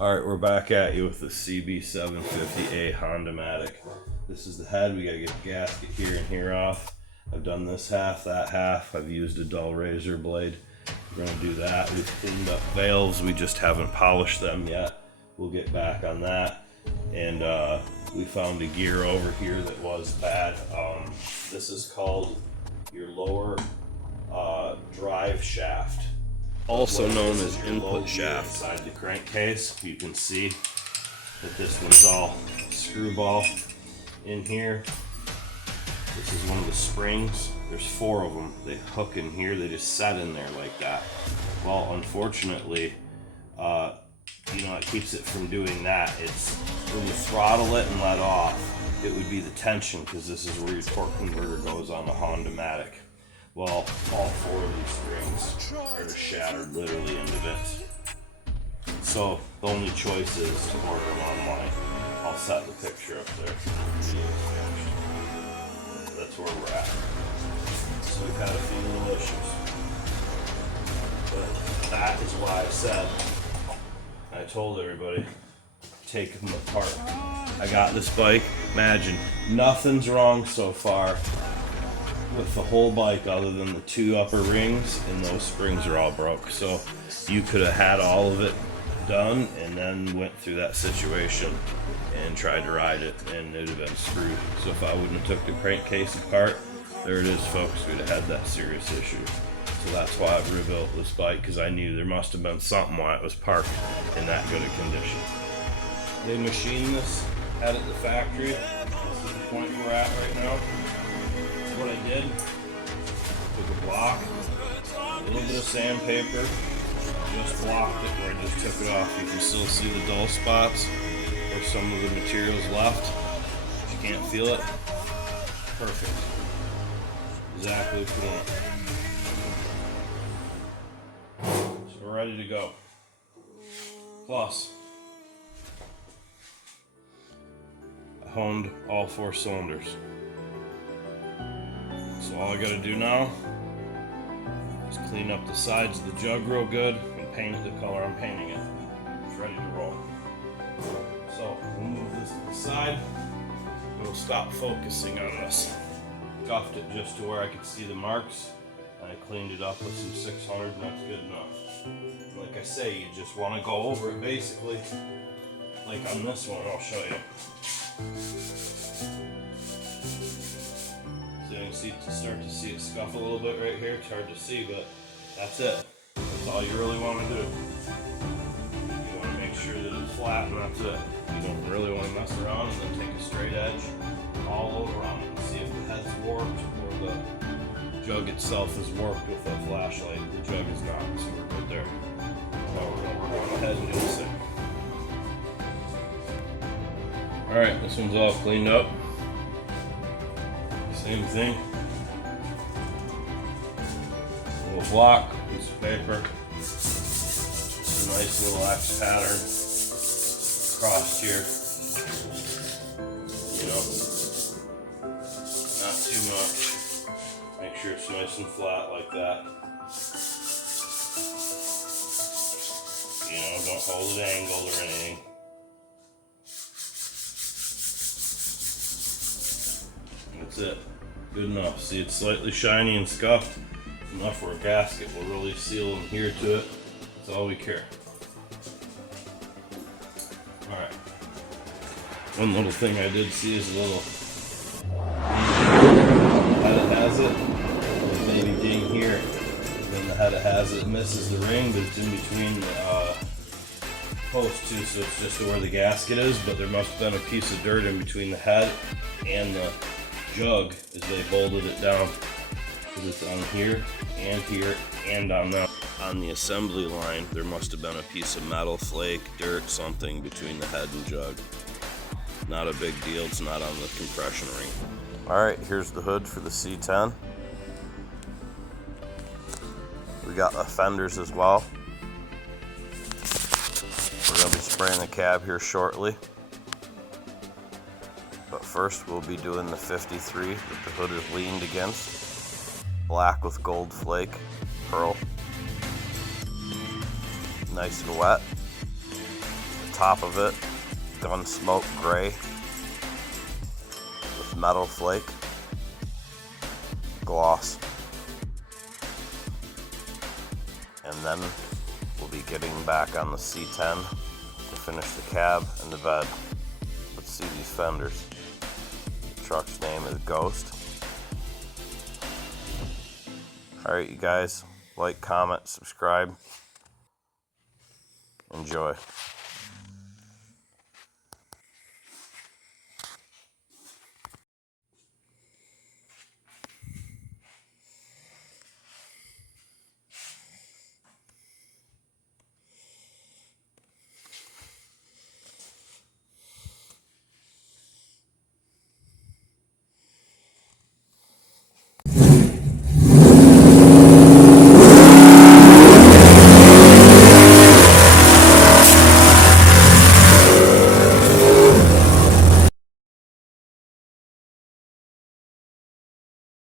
Alright, we're back at you with the CB750A Honda-matic. This is the head. We gotta get the gasket here and here off. I've done this half, that half. I've used a dull razor blade. We're gonna do that. We've cleaned up valves. We just haven't polished them yet. We'll get back on that. And we found a gear over here that was bad. This is called your lower drive shaft, also known as input shaft. Inside the crankcase, you can see that this one's all screwball in here. This is one of the springs. There's 4 of them. They hook in here. They just set in there like that. Well, unfortunately, it keeps it from doing that. It's when you throttle it and let off, it would be the tension, because this is where your torque converter goes on the Honda-matic. Well, all 4 of these springs are just shattered literally into bits. So the only choice is to order them online. I'll set the picture up there. That's where we're at. So we've had a few little issues. But that is why I said, I told everybody, take them apart. I got this bike, imagine, nothing's wrong so far with the whole bike other than the 2 upper rings, and those springs are all broke. So you could have had all of it done and then went through that situation and tried to ride it, and it'd have been screwed. So if I wouldn't have took the crankcase apart, there it is, folks, we'd have had that serious issue. So that's why I've rebuilt this bike, because I knew there must have been something why it was parked in that good a condition. They machined this out at the factory. This is the point we're at right now. What I did, took a block, a little bit of sandpaper, just blocked it where I just took it off. You can still see the dull spots where some of the material's left. If you can't feel it, perfect. Exactly what you want. So we're ready to go. Plus, I honed all 4 cylinders. So all I gotta do now is clean up the sides of the jug real good and paint it the color I'm painting it. It's ready to roll. So we'll move this to the side. We'll stop focusing on this. Scuffed it just to where I could see the marks. And I cleaned it up with some 600, and that's good enough. Like I say, you just want to go over it basically, like on this one. I'll show you. So you can start to see it scuff a little bit right here. It's hard to see, but that's it. That's all you really want to do. You want to make sure that it's flat, and that's it. You don't really want to mess around, and then take a straight edge all over on it and see if the head's warped or the jug itself is warped with a flashlight. The jug is not, so we're good there. So we're going ahead and do this thing. Alright, this one's all cleaned up. Same thing. A little block, piece of paper. Just a nice little X pattern across here. Not too much. Make sure it's nice and flat like that. Don't hold it angled or anything. That's it. Good enough. See, it's slightly shiny and scuffed. Enough where a gasket will really seal and adhere to it. That's all we care. Alright. One little thing I did see is a little head it has it. There's maybe ding here. And then the head it has it misses the ring, but it's in between the posts too, so it's just where the gasket is, but there must have been a piece of dirt in between the head and the jug as they bolted it down, because it's on here and on that. On the assembly line, there must have been a piece of metal, flake, dirt, something between the head and jug. Not a big deal, it's not on the compression ring. Alright, here's the hood for the C10. We got the fenders as well. We're going to be spraying the cab here shortly. But first we'll be doing the 53 that the hood is leaned against. Black with gold flake, pearl. Nice and wet. The top of it, gun smoke gray with metal flake gloss. And then we'll be getting back on the C10 to finish the cab and the bed. Let's see these fenders. The truck's name is Ghost. Alright, you guys, like, comment, subscribe. Enjoy.